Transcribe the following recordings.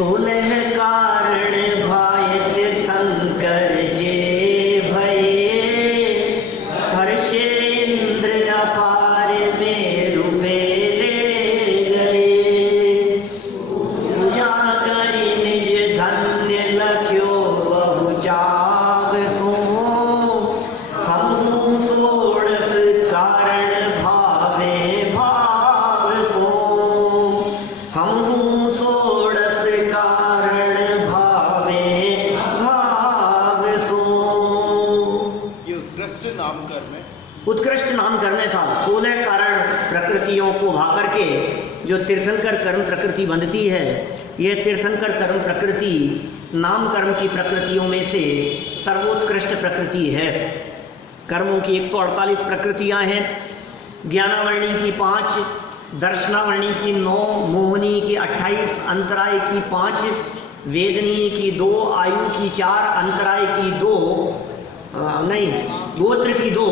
सोलह कारण भाय तीर्थंकर जे भये, हर्षे इंद्र अपार मेरु बेले गए। पूजा करी निज धन्य लख्यो बहु जाग सो, हम सोड़स कारण भावे भाव सो। हम सोड़स कारण भावे भाव सो। ये उत्कृष्ट नाम कर्म है। उत्कृष्ट नाम करने सा 16 कारण प्रकृतियों को भा करके जो तीर्थंकर कर्म प्रकृति बंधती है, यह तीर्थंकर कर्म प्रकृति नाम कर्म की प्रकृतियों में से सर्वोत्कृष्ट प्रकृति है। कर्मों की 148 प्रकृतियां हैं। ज्ञानावर्णी की 5, दर्शनावर्णी की 9, मोहनी की 28, अंतराय की 5, वेदनीय की 2, आयु की 4, अंतराय की 2, गोत्र की 2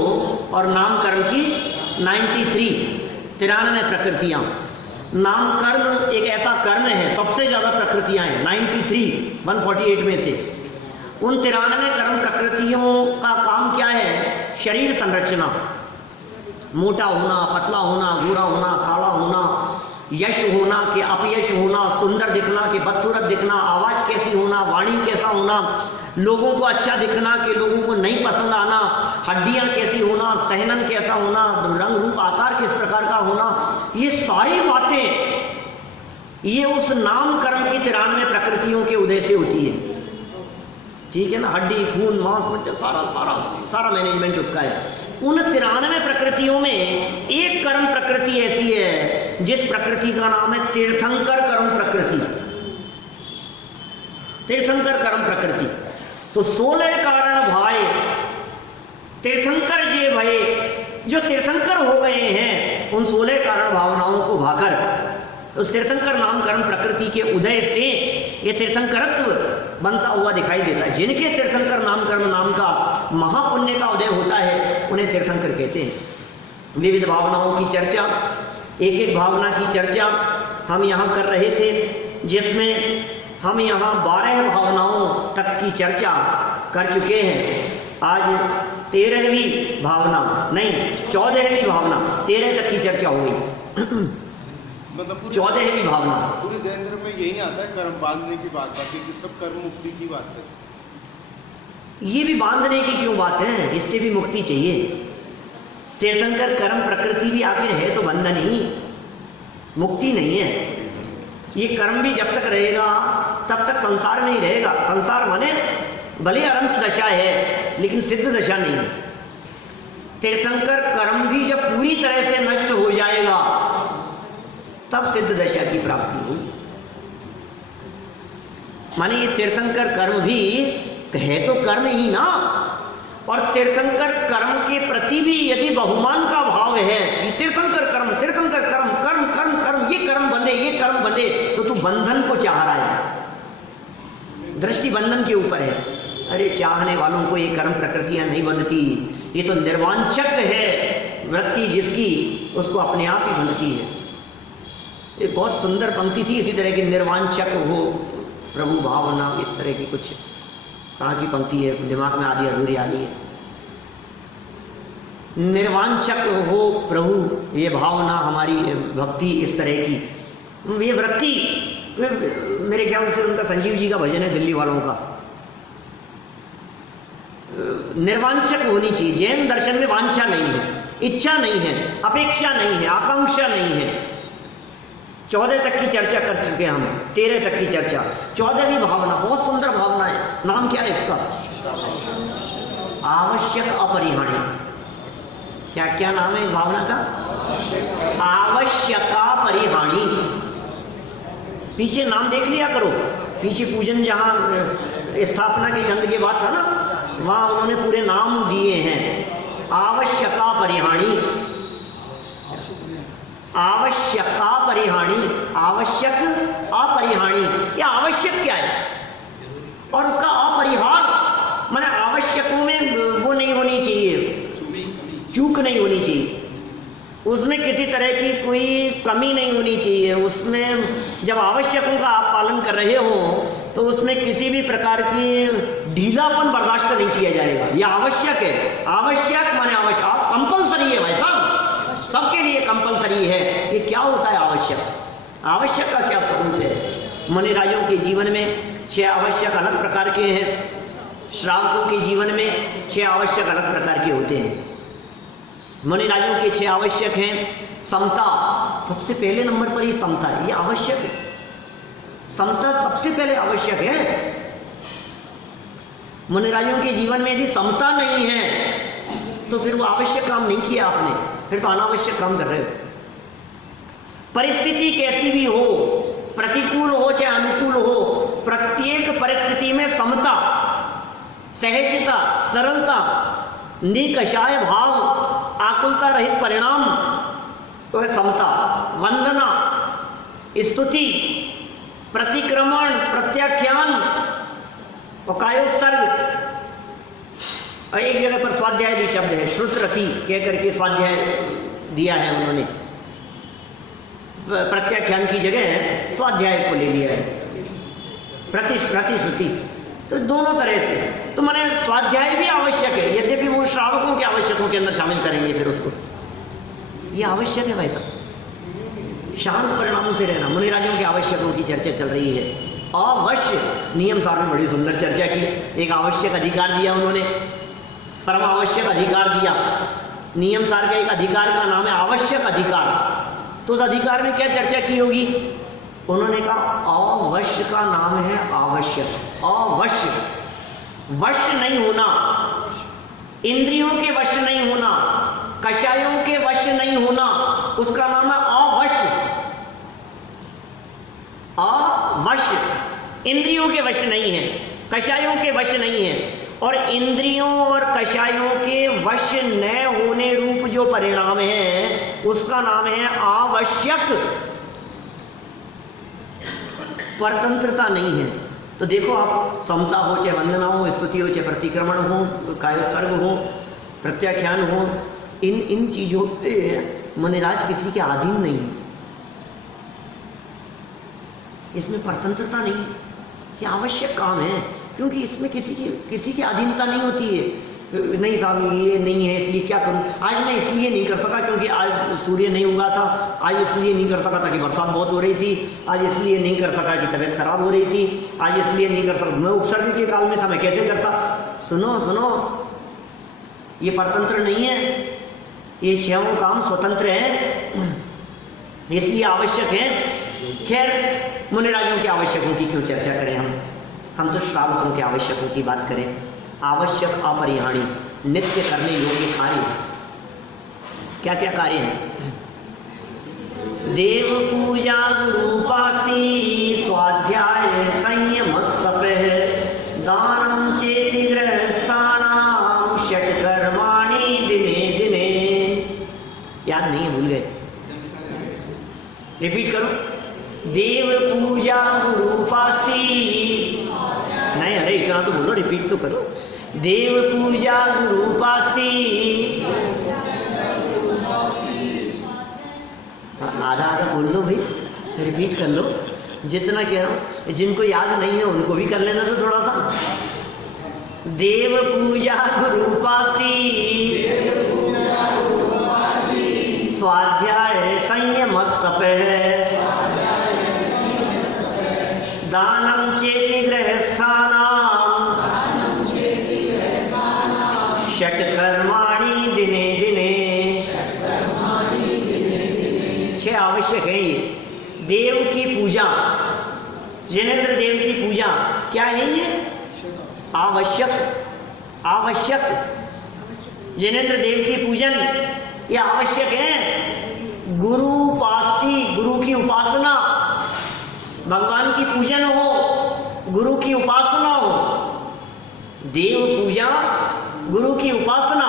और नाम कर्म की 93 प्रकृतियां। नाम कर्म एक ऐसा कर्म है, सबसे ज्यादा प्रकृतियां हैं 148 में से। उन 93 कर्म प्रकृतियों का काम क्या है? शरीर संरचना, मोटा होना, पतला होना, गोरा होना, काला होना, यश होना कि अपयश होना, सुंदर दिखना कि बदसूरत दिखना, आवाज कैसी होना, वाणी कैसा होना, लोगों को अच्छा दिखना कि लोगों को नहीं पसंद आना, हड्डियां कैसी होना, सहनन कैसा होना, रंग रूप आकार किस प्रकार का होना, ये सारी बातें ये उस नाम कर्म की 93 प्रकृतियों के उदय से होती है। ठीक है ना? हड्डी, खून, मांस, मज्जा, सारा सारा सारा मैनेजमेंट उसका है। उन 93 प्रकृतियों में एक कर्म प्रकृति ऐसी है जिस प्रकृति का नाम है तीर्थंकर कर्म प्रकृति। तीर्थंकर कर्म प्रकृति। तो 16 कारण भाई तीर्थंकर जे भये, जो तीर्थंकर हो गए हैं उन 16 कारण भावनाओं को भाकर उस तीर्थंकर नाम कर्म प्रकृति के उदय से ये तीर्थंकरत्व बनता हुआ दिखाई देता है। जिनके तीर्थंकर नाम कर्म नाम का महापुण्य का उदय होता है उन्हें तीर्थंकर कहते हैं। विविध भावनाओं की चर्चा, एक एक भावना की चर्चा हम यहाँ कर रहे थे, जिसमें हम यहाँ 12 भावनाओं तक की चर्चा कर चुके हैं। आज 13वीं भावना, नहीं 14वीं भावना, 13 तक की चर्चा हो गई। मतलब 14वीं भावना पूरे जैन धर्म में यही आता है, कर्म बांधने की बात आती है कि सब कर्म मुक्ति की बात है। ये भी बांधने की क्यों बात है? इससे भी मुक्ति चाहिए। तीर्थंकर कर्म प्रकृति भी आखिर है तो बंधन ही, मुक्ति नहीं है। ये कर्म भी जब तक रहेगा तब तक संसार में ही रहेगा। संसार माने भले अनंत दशा है लेकिन सिद्ध दशा नहीं है। तीर्थंकर कर्म भी जब पूरी तरह से नष्ट हो जाएगा तब सिद्ध दशा की प्राप्ति होगी। माने ये तीर्थंकर कर्म भी है तो कर्म ही ना, और तीर्थंकर कर्म के प्रति भी यदि बहुमान का भाव है कि तीर्थंकर कर्म कर्म कर्म कर्म ये कर्म बंधे ये कर्म बंधे, तो तू बंधन को चाह रहा है, दृष्टि बंधन के ऊपर है। अरे चाहने वालों को ये कर्म प्रकृतियां नहीं बंधती, ये तो निर्वांचक है वृत्ति जिसकी, उसको अपने आप ही बंधती है। एक बहुत सुंदर पंक्ति थी इसी तरह की, निर्वांचक हो प्रभु भावना, इस तरह की कुछ कहाँ की पंक्ति है, दिमाग में आधी अधूरी आ रही है। निर्वांचक हो प्रभु ये भावना हमारी भक्ति, इस तरह की ये वृत्ति। मेरे ख्याल से उनका संजीव जी का भजन है दिल्ली वालों का। निर्वांचक होनी चाहिए। जैन दर्शन में वांछा नहीं है, इच्छा नहीं है, अपेक्षा नहीं है, आकांक्षा नहीं है। 14 तक की चर्चा कर चुके हम, 13 तक की चर्चा। 14वीं भावना बहुत सुंदर भावना है। नाम क्या है इसका? आवश्यक अपरिहार्य। क्या क्या नाम है भावना का? आवश्यका परिहाणी। पीछे नाम देख लिया करो, पीछे पूजन जहां स्थापना के छंद की बात था ना, वहां उन्होंने पूरे नाम दिए हैं। आवश्यका परिहाणी, आवश्यका परिहाणी, आवश्यक अपरिहाणी। ये आवश्यक क्या है और उसका अपरिहार माने आवश्यकों में वो नहीं होनी चाहिए, चूक नहीं होनी चाहिए। उसमें किसी तरह की कोई कमी नहीं होनी चाहिए। उसमें जब आवश्यकों का आप पालन कर रहे हो तो उसमें किसी भी प्रकार की ढीलापन बर्दाश्त नहीं किया जाएगा। ये आवश्यक है, आवश्यक माने आवश्यक, कंपलसरी है भाई साहब, सबके लिए कंपलसरी है। ये क्या होता है आवश्यक? आवश्यक का क्या स्वरूप है? मुनिराजों के जीवन में 6 आवश्यक अलग प्रकार के हैं, श्रावकों के जीवन में 6 आवश्यक अलग प्रकार के होते हैं। मुनिराजों के 6 आवश्यक हैं। समता सबसे पहले नंबर पर ही समता है, ये आवश्यक है। समता सबसे पहले आवश्यक है। मुनिराजों के जीवन में यदि समता नहीं है तो फिर वो आवश्यक काम नहीं किया आपने, फिर तो अनावश्यक काम कर रहे हो। परिस्थिति कैसी भी हो, प्रतिकूल हो चाहे अनुकूल हो, प्रत्येक परिस्थिति में समता, सहजता, सरलता, निकषाय भाव, आकुलता रहित परिणाम तो है समता। वंदना, स्तुति, प्रतिक्रमण, प्रत्याख्यान और कायोत्सर्ग। और एक जगह पर स्वाध्याय भी शब्द है, श्रुतरति कह करके स्वाध्याय दिया है उन्होंने, प्रत्याख्यान की जगह स्वाध्याय को ले लिया है, प्रतिश्रुति। तो दोनों तरह से तो माने स्वाध्याय भी आवश्यक है, यद्यपि वो श्रावकों के आवश्यकों के अंदर शामिल करेंगे फिर उसको। ये आवश्यक है भाई साहब। शांत परिणामों से रहना, मुनिराजों के आवश्यकों की चर्चा चल रही है। अवश्य नियम सार में बड़ी सुंदर चर्चा की। एक आवश्यक अधिकार दिया उन्होंने, परम आवश्यक अधिकार दिया। नियम सार का एक अधिकार का नाम है आवश्यक अधिकार। तो उस अधिकार में क्या चर्चा की होगी? उन्होंने कहा अवश्य का नाम है आवश्यक। अवश्य, वश नहीं होना, इंद्रियों के वश नहीं होना, कषायों के वश नहीं होना, उसका नाम है अवश्य। अवश्य इंद्रियों के वश नहीं है, कषायों के वश नहीं है। और इंद्रियों और कषायों के वश न होने रूप जो परिणाम है उसका नाम है आवश्यक। परतंत्रता नहीं है। तो देखो आप, समता हो चाहे वंदना हो, स्तुति हो चाहे प्रतिक्रमण हो, कायोत्सर्ग हो, प्रत्याख्यान हो, इन चीजों पे मुनिराज किसी के अधीन नहीं है। इसमें परतंत्रता नहीं, ये आवश्यक काम है, क्योंकि इसमें किसी की अधीनता नहीं होती है। नहीं साहब ये नहीं है इसलिए क्या करूं, आज मैं इसलिए नहीं कर सका क्योंकि आज सूर्य नहीं उगा था, आज इसलिए नहीं कर सका था कि बरसात बहुत हो रही थी, आज इसलिए नहीं कर सका कि तबीयत खराब हो रही थी, आज इसलिए नहीं कर सका, मैं उपसर्ग के काल में था, मैं कैसे करता। सुनो सुनो, ये परतंत्र नहीं है, ये छहों काम स्वतंत्र है, इसलिए आवश्यक है। खैर मुनिराजों के आवश्यकों की क्यों चर्चा करें हम तो श्रावकों के आवश्यकों की बात करें। आवश्यक अपरिहाणी नित्य करने योग्य कार्य क्या क्या कार्य हैं? देव पूजा गुरूपासी स्वाध्याय संयम दानम चेति गृहस्थानां षट्कर्माणि दिने दिने। याद नहीं, भूल गए? रिपीट करो। देव पूजा गुरूपासी, नहीं अरे इतना तो बोलो, रिपीट तो करो। देव पूजा गुरूपासी, आधा आधा बोल लो भाई, रिपीट कर लो जितना कह रहा हूँ। जिनको याद नहीं है उनको भी कर लेना तो थोड़ा सा। देव पूजा गुरूपासी स्वाध्याय संयम दानम चेति गृहस्थानां षट्कर्माणि दिने दिने। 6 आवश्यक है ये। देव की पूजा, जिनेंद्र देव की पूजा क्या है ये? आवश्यक। आवश्यक जिनेंद्र देव की पूजन ये आवश्यक है। गुरु उपासती, गुरु की उपासना, भगवान की पूजन हो, गुरु की उपासना हो। देव पूजा, गुरु की उपासना,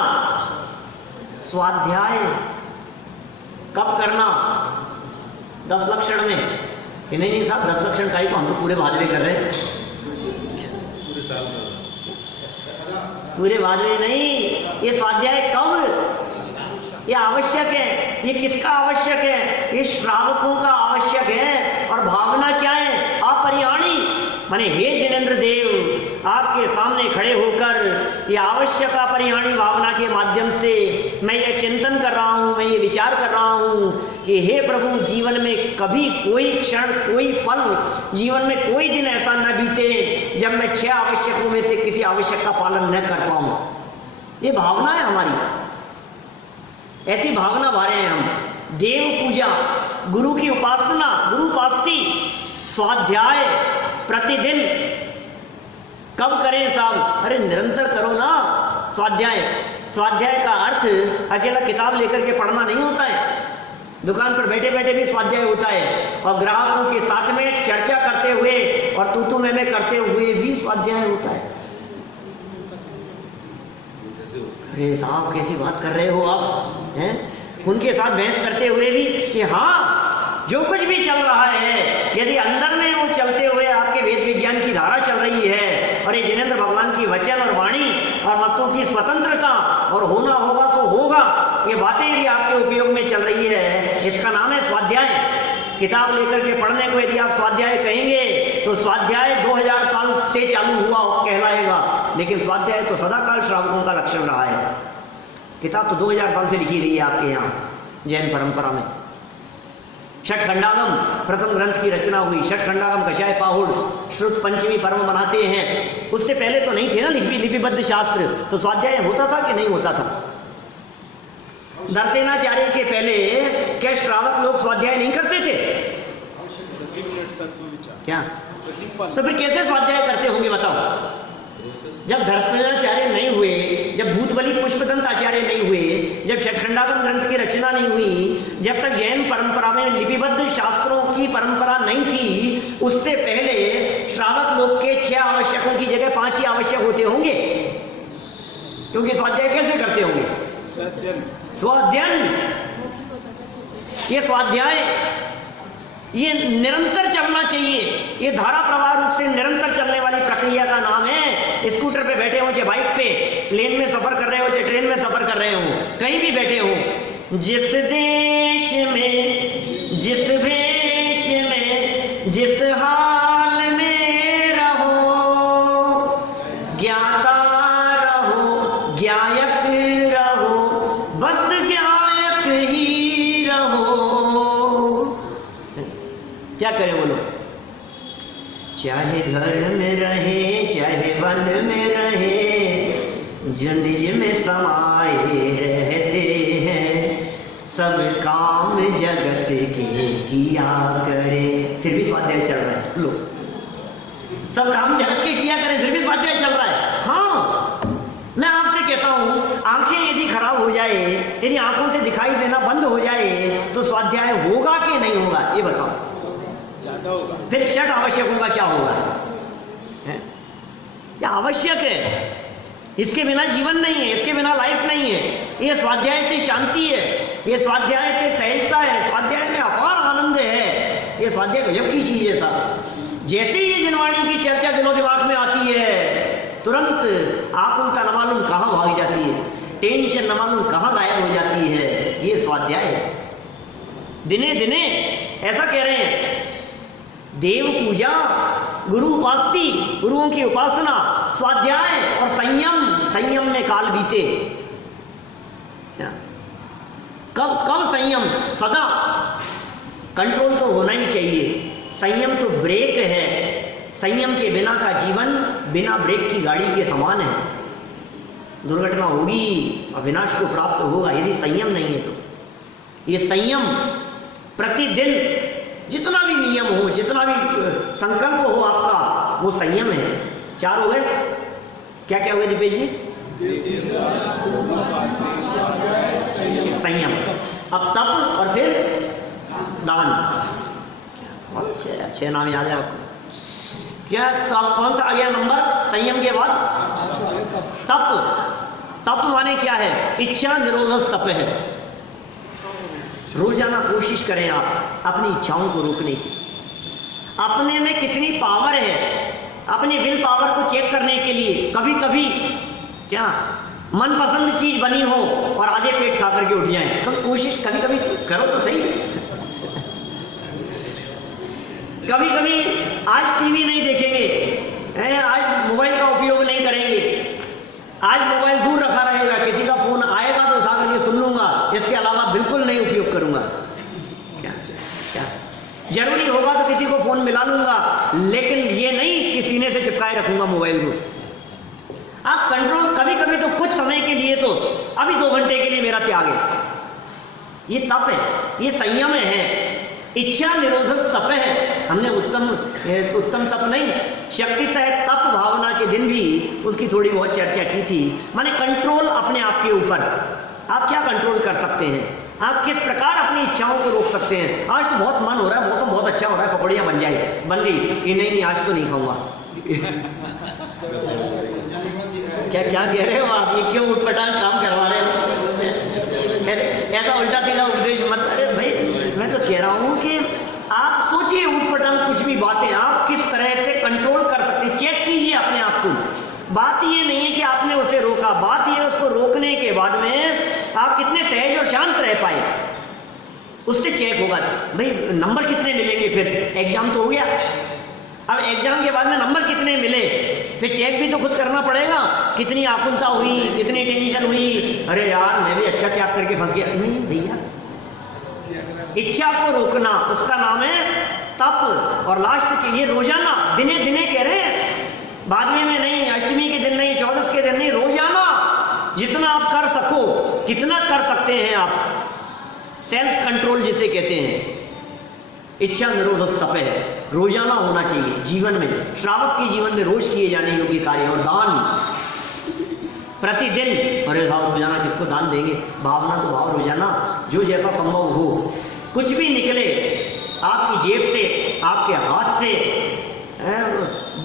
स्वाध्याय कब करना? 10 लक्षण में कि नहीं साहब 10 लक्षण का ही, हम तो पूरे भादवे कर रहे हैं। पूरे साल में, पूरे भादवे नहीं, ये स्वाध्याय कब? ये आवश्यक है। ये किसका आवश्यक है? ये श्रावकों का आवश्यक है। और भावना क्या है? अपरिहाणी, माने हे जिनेंद्र देव, आपके सामने खड़े होकर ये आवश्यक अपरिहाणी भावना के माध्यम से मैं ये चिंतन कर रहा हूँ, मैं ये विचार कर रहा हूँ कि हे प्रभु, जीवन में कभी कोई क्षण, कोई पल, जीवन में कोई दिन ऐसा न बीते जब मैं 6 आवश्यकों में से किसी आवश्यक का पालन न कर पाऊं। ये भावना है हमारी, ऐसी भावना भरे हैं हम। देव पूजा, गुरु की उपासना, गुरु उपासती, स्वाध्याय प्रतिदिन कब करें साहब? अरे निरंतर करो ना स्वाध्याय। स्वाध्याय का अर्थ अकेला किताब लेकर के पढ़ना नहीं होता है, दुकान पर बैठे बैठे भी स्वाध्याय होता है, और ग्राहकों के साथ में चर्चा करते हुए और तू मैं करते हुए भी स्वाध्याय होता है। अरे साहब कैसी बात कर रहे हो आप, हैं? उनके साथ बहस करते हुए भी कि हाँ, जो कुछ भी चल रहा है, यदि अंदर में वो चलते हुए आपके वेद विज्ञान की धारा चल रही है, और ये जिनेंद्र भगवान की वचन और वाणी और वस्तुओं की स्वतंत्रता और होना होगा सो होगा, ये बातें यदि आपके उपयोग में चल रही है, इसका नाम है स्वाध्याय। किताब लेकर के पढ़ने को यदि आप स्वाध्याय कहेंगे तो स्वाध्याय 2000 साल से चालू हुआ कहलाएगा, लेकिन स्वाध्याय तो सदाकाल श्रावकों का लक्षण रहा है। किताब तो 2000 साल से लिखी रही है आपके यहाँ जैन परंपरा में। षटखंडागम प्रथम ग्रंथ की रचना हुई। षटखंडागम कषाय पाहुड़ श्रुत पंचमी पर्व मनाते हैं, उससे पहले तो नहीं थे ना लिपिबद्ध शास्त्र, तो स्वाध्याय होता था कि नहीं होता था? दर्शनाचार्य के पहले क्या श्रावक लोग स्वाध्याय नहीं करते थे क्या? तो फिर कैसे स्वाध्याय करते होंगे बताओ? जब दर्शनाचार्य नहीं हुए, जब भूतबली पुष्पदंत आचार्य नहीं हुए, जब षटखंडागम ग्रंथ की रचना नहीं हुई, जब तक जैन परंपरा में लिपिबद्ध शास्त्रों की परंपरा नहीं थी, उससे पहले श्रावक लोग के 6 आवश्यकों की जगह 5 ही आवश्यक होते होंगे, क्योंकि स्वाध्याय कैसे करते होंगे? स्वाध्ययन। ये स्वाध्याय ये निरंतर चलना चाहिए, ये धारा प्रवाह रूप से निरंतर चलने वाली प्रक्रिया का नाम है। स्कूटर पे बैठे हो, चाहे बाइक पे, प्लेन में सफर कर रहे हो, चाहे ट्रेन में सफर कर रहे हो, कहीं भी बैठे हो, जिस देश में, जिस भेष में, जिस हाल में रहो, ज्ञाता रहो, ज्ञायक रहो, बस ज्ञायक ही रहो। क्या करें बोलो? चाहे घर में रहे, चाहे वन में रहे, जो निज में समाये रहते हैं, सब काम जगत के किया करे। फिर भी स्वाध्याय चल रहा है, लो, सब काम जगत के किया करें, फिर भी स्वाध्याय चल रहा है। हाँ, मैं आपसे कहता हूं, आंखें यदि खराब हो जाए, यदि आंखों से दिखाई देना बंद हो जाए, तो स्वाध्याय होगा कि नहीं होगा? ये बताओ। ज्यादा होगा। फिर 6 आवश्यकों का क्या होगा? ये आवश्यक है, इसके बिना जीवन नहीं है, इसके बिना लाइफ नहीं है। ये स्वाध्याय से शांति है, ये स्वाध्याय से सहजता है, स्वाध्याय में अपार आनंद है। ये स्वाध्याय गजब की चीज है साहब। जैसे ही ये जिनवाणी की चर्चा दिलो दिमाग में आती है, तुरंत आकुलता न मालूम कहाँ भाग जाती है, टेंशन न मालूम कहाँ गायब हो जाती है। ये स्वाध्याय है। दिने दिने ऐसा कह रहे हैं, देव पूजा, गुरु उपासती, गुरुओं की उपासना, स्वाध्याय और संयम, संयम में काल बीते। कब संयम? सदा। कंट्रोल तो होना ही चाहिए, संयम तो ब्रेक है। संयम के बिना का जीवन बिना ब्रेक की गाड़ी के समान है, दुर्घटना होगी और विनाश को प्राप्त होगा यदि संयम नहीं है तो। ये संयम प्रतिदिन जितना भी नियम हो, जितना भी संकल्प हो आपका, वो संयम है। 4 हो गए, क्या क्या हुए दीपेश जी? संयम, अब तप और फिर दान। अच्छे नाम याद है आपको? क्या तप? कौन सा आ गया नंबर संयम के बाद? तप। तप माने क्या है? इच्छा निरोध तप है। रोजाना कोशिश करें आप अपनी इच्छाओं को रोकने की। अपने में कितनी पावर है, अपनी विल पावर को चेक करने के लिए कभी कभी क्या मनपसंद चीज बनी हो और आधे पेट खा करके उठ जाएं। कभी कोशिश कभी कभी करो तो सही। कभी कभी आज टीवी नहीं देखेंगे, आज मोबाइल का उपयोग नहीं करेंगे, आज मोबाइल दूर रखा रहेगा, किसी का फोन आएगा तो उठा करके सुन लूंगा, इसके अलावा बिल्कुल नहीं उपयोग करूंगा। क्या जरूरी होगा तो किसी को फोन मिला लूंगा, लेकिन ये नहीं कि सीने से चिपकाए रखूंगा मोबाइल को। आप कंट्रोल कभी कभी तो कुछ समय के लिए, तो अभी 2 घंटे के लिए मेरा त्याग है, ये तप है, ये संयम है, इच्छा निरोधक तप है। हमने उत्तम तप नहीं, शक्तितः तप भावना के दिन भी उसकी थोड़ी बहुत चर्चा की थी। माने कंट्रोल अपने आप के ऊपर, आप क्या कंट्रोल कर सकते हैं, आप किस प्रकार अपनी इच्छाओं को रोक सकते हैं। आज तो बहुत मन हो रहा है, मौसम बहुत अच्छा हो रहा है, पकौड़ियाँ बन गई कि नहीं आज तो नहीं खाऊंगा। क्या कह रहे हो आप, ये क्यों उटपटांग काम करवा रहे हो? ऐसा उल्टा सीधा उपदेश मत। अरे भाई मैं तो कह रहा हूं कि आप सोचिए, उटपटांग कुछ भी बातें आप किस तरह से कंट्रोल कर सकते हैं, चेक कीजिए अपने आप को। बात ये नहीं है कि आपने उसे रोका, बात ये है उसको रोकने के बाद में आप कितने सहज और शांत रह पाए, उससे चेक होगा। भाई नंबर कितने मिलेंगे, फिर एग्जाम तो हो गया, अब एग्जाम के बाद में नंबर कितने मिले, फिर चेक भी तो खुद करना पड़ेगा, कितनी आकुलता हुई, कितनी टेंशन हुई, अरे यार मैं भी अच्छा त्याग करके फंस गया। नहीं भैया, इच्छा को रोकना उसका नाम है तप। और लास्ट के ये रोजाना दिने दिने कह रहे हैं, बाद में नहीं, अष्टमी के दिन नहीं, 14 के दिन नहीं, रोजाना जितना आप कर सको, कितना कर सकते हैं आप, सेल्फ कंट्रोल जिसे कहते हैं, इच्छा निरोध तप है, रोजाना होना चाहिए जीवन में। श्रावक के जीवन में रोज किए जाने योग्य कार्य। और दान प्रतिदिन, अरे भाव रोजाना किसको दान देंगे, भावना तो भाव रोजाना, जो जैसा संभव हो, कुछ भी निकले आपकी जेब से, आपके हाथ से,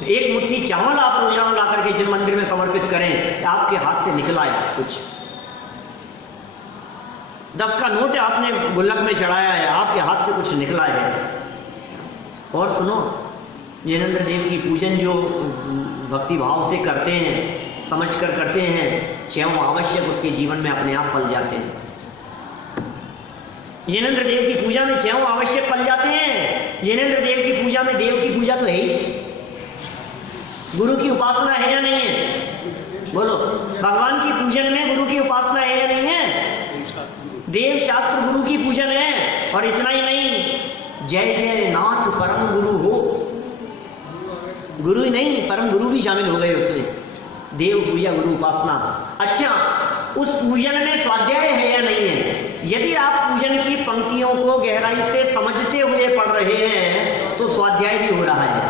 एक मुट्ठी चावल आप रोजाना ला करके जिन मंदिर में समर्पित करें, आपके हाथ से निकला है कुछ, 10 का नोट आपने गुल्लक में चढ़ाया है, आपके हाथ से कुछ निकला है। और सुनो, जिनेंद्र देव की पूजन जो भक्ति भाव से करते हैं, समझकर करते हैं, 6 आवश्यक उसके जीवन में अपने आप पल जाते हैं। जिनेंद्र देव की पूजा में 6 आवश्यक पल जाते हैं। जिनेंद्र देव की पूजा में देव की पूजा तो है ही, गुरु की उपासना है या नहीं है, बोलो। भगवान की पूजन में गुरु की उपासना है या नहीं है, देव शास्त्र गुरु की पूजन है। और इतना ही नहीं, जय जय नाथ परम गुरु हो, गुरु ही नहीं परम गुरु भी शामिल हो गए उसमें, देव पूजा गुरु उपासना। अच्छा, उस पूजन में स्वाध्याय है या नहीं है? यदि आप पूजन की पंक्तियों को गहराई से समझते हुए पढ़ रहे हैं तो स्वाध्याय भी हो रहा है।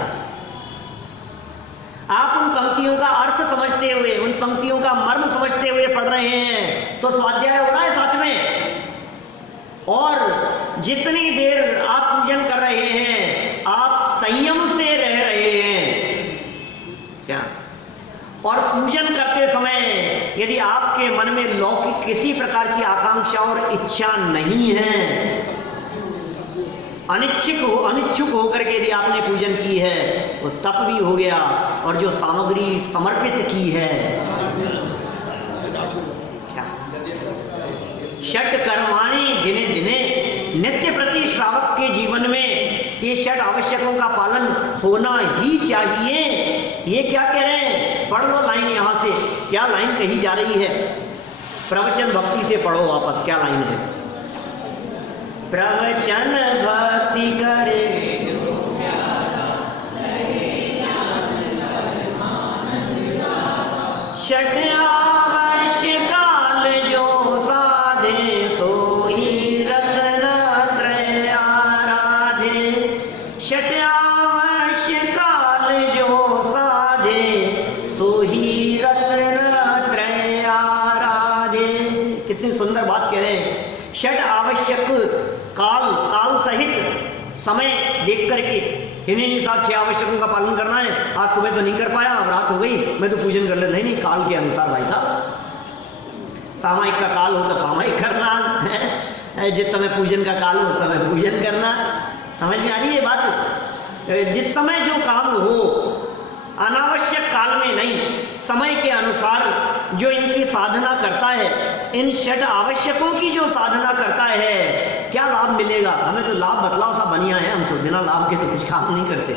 आप उन पंक्तियों का अर्थ समझते हुए, उन पंक्तियों का मर्म समझते हुए पढ़ रहे हैं तो स्वाध्याय हो रहा है साथ में। और जितनी देर आप पूजन कर रहे हैं, आप संयम से रह रहे हैं क्या? और पूजन करते समय यदि आपके मन में लौकिक किसी प्रकार की आकांक्षा और इच्छा नहीं है, अनिच्छुक होकर के यदि आपने पूजन की है तो तप भी हो गया। और जो सामग्री समर्पित की है, क्या षट कर्माणि दिने दिने, नित्य प्रति श्रावक के जीवन में ये 6 आवश्यकों का पालन होना ही चाहिए। ये क्या कह रहे हैं, पढ़ लो लाइन यहां से, क्या लाइन कही जा रही है, प्रवचन भक्ति से पढ़ो वापस, क्या लाइन है। प्रवचन भक्ति करे षट आवश्य काल जो साधे, सोई रत्न त्रय आराधे। षट आवश्य काल जो साधे, सोई रत्न त्रय आराधे। कितनी सुंदर बात कह रहे हैं। षट आवश्यक काल, काल सहित समय देख करके, नहीं साहब 6 आवश्यकों का पालन करना है, आज सुबह तो नहीं कर पाया, अब रात हो गई, मैं तो पूजन कर ले। नहीं, काल के अनुसार भाई साहब, सामायिक का काल हो तो सामायिक करना है, जिस समय पूजन का काल हो उस समय पूजन करना। समझ में आ रही है बात? जिस समय जो काम हो, अनावश्यक काल में नहीं, समय के अनुसार जो इनकी साधना करता है, इन षट आवश्यकों की जो साधना करता है, क्या लाभ मिलेगा? हमें तो लाभ बतलाओ सा बनिया है, हम तो बिना लाभ के तो कुछ काम नहीं करते।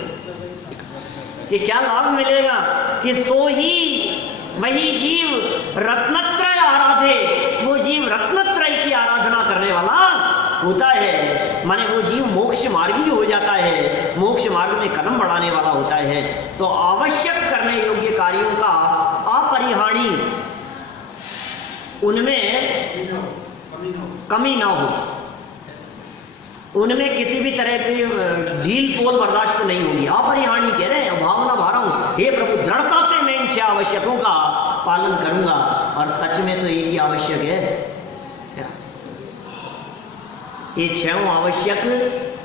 कि क्या लाभ मिलेगा? कि सो ही वही जीव रत्नत्रय आराधे, वो जीव रत्नत्रय की आराधना करने वाला होता है, माने वो जीव मोक्ष मार्गी हो जाता है, मोक्ष मार्ग में कदम बढ़ाने वाला होता है। तो आवश्यक करने योग्य कार्यों का अपरिहाणी उनमें कमी ना हो, उनमें किसी भी तरह की ढील पोल बर्दाश्त नहीं होगी। अपरिहाणी कह रहे हैं, भावना भा रहा हूं, हे प्रभु दृढ़ता से मैं इन 6 आवश्यकों का पालन करूंगा। और सच में तो एक ही आवश्यक है, ये 6 आवश्यक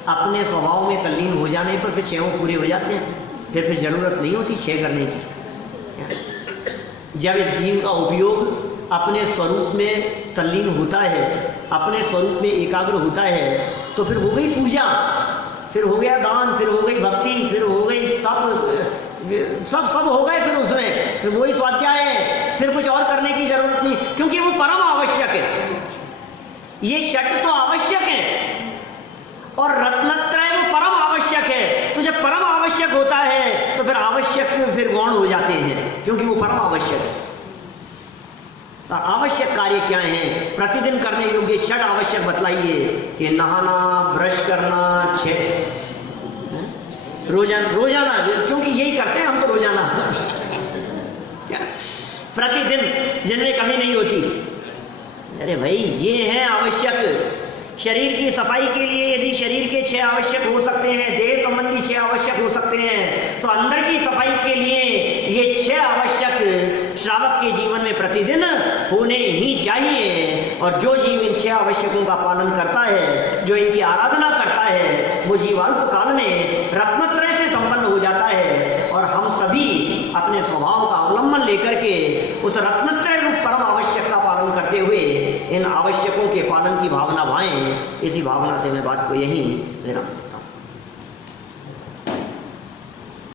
अपने स्वभाव में तल्लीन हो जाने पर फिर 6 पूरे हो जाते हैं, फिर जरूरत नहीं होती 6 करने की। जब इस जीव का उपयोग अपने स्वरूप में तल्लीन होता है, अपने स्वरूप में एकाग्र होता है, तो फिर हो गई पूजा, फिर हो गया दान, फिर हो गई भक्ति, फिर हो गई तप, सब हो गए फिर उसमें, फिर वही स्वाध्याय है, फिर कुछ और करने की जरूरत नहीं, क्योंकि वो परम आवश्यक है। ये षट तो आवश्यक है और रत्नत्रय वो परम आवश्यक है। तो जब परम आवश्यक होता है तो फिर आवश्यक फिर गौण हो जाते हैं, क्योंकि वो परम आवश्यक है। आवश्यक कार्य क्या हैं? प्रतिदिन करने योग्य षट आवश्यक बतलाइए कि नहाना, ब्रश करना, रोजाना, क्योंकि यही करते हैं हम तो रोजाना प्रतिदिन, जिनमें कमी नहीं होती। अरे भाई ये है आवश्यक। शरीर की सफाई के लिए यदि शरीर के 6 आवश्यक हो सकते हैं, देह संबंधी 6 आवश्यक हो सकते हैं, तो अंदर की सफाई के लिए ये 6 आवश्यक श्रावक के जीवन में प्रतिदिन होने ही चाहिए। और जो जीव इन 6 आवश्यकों का पालन करता है, जो इनकी आराधना करता है, वो जीव अल्प काल में रत्नत्रय से संपन्न हो जाता है। और हम सभी अपने स्वभाव का अवलंबन लेकर के उस रत्नत्रय रूप परम आवश्यक का पालन करते हुए इन आवश्यकों के पालन की भावना भाएं। इसी भावना से मैं बात को यहीं विराम देता हूं।